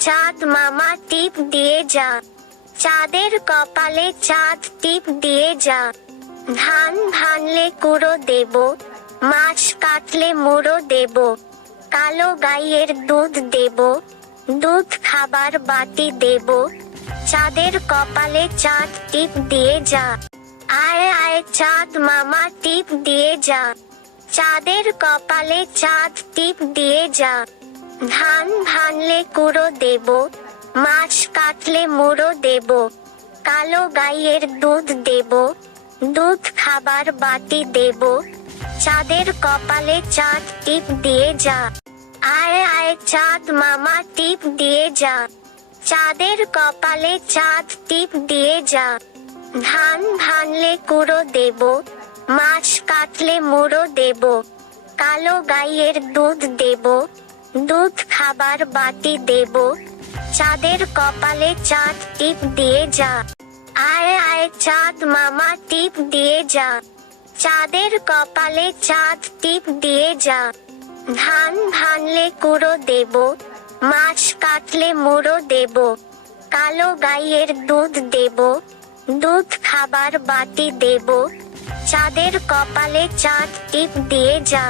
চাঁদ মামা টিপ দিয়ে যা, চাঁদের কপালে চাঁদ টিপ দিয়ে যা। ধান ভানলে কুড়ো দেব, মাছ কাটলে মুড়ো দেব, কালো গাইয়ের দুধ দেব, দুধ খাবার বাটি দেব, চাঁদের কপালে চাঁদ টিপ দিয়ে যা। আয় আয় চাঁদ মামা টিপ দিয়ে যা, চাঁদের কপালে চাঁদ টিপ দিয়ে যা। ধান ভানলে কুড়ো দেব, মাছ কাটলে মুড়ো দেব, কালো গাইয়ের দুধ দেব, দুধ খাবার বাটি দেব, চাঁদের কপালে চাঁদ টিপ দিয়ে যা। আয় আয় চাঁদ মামা টিপ দিয়ে যা, চাঁদের কপালে চাঁদ টিপ দিয়ে যা। ধান ভানলে কুড়ো দেব, মাছ কাটলে মুড়ো দেব, কালো গাইয়ের দুধ দেব, দুধ খাবার বাটি দেব, চাঁদের কপালে চাঁদ টিপ দিয়ে যা। আয় আয় চাঁদ মামা টিপ দিয়ে যা, চাঁদের কপালে চাঁদ টিপ দিয়ে যা। ধান ভানলে কুড়ো দেব, মাছ কাটলে মুড়ো দেব, কালো গাইয়ের দুধ দেব, দুধ খাবার বাটি দেব, চাঁদের কপালে চাঁদ টিপ দিয়ে যা।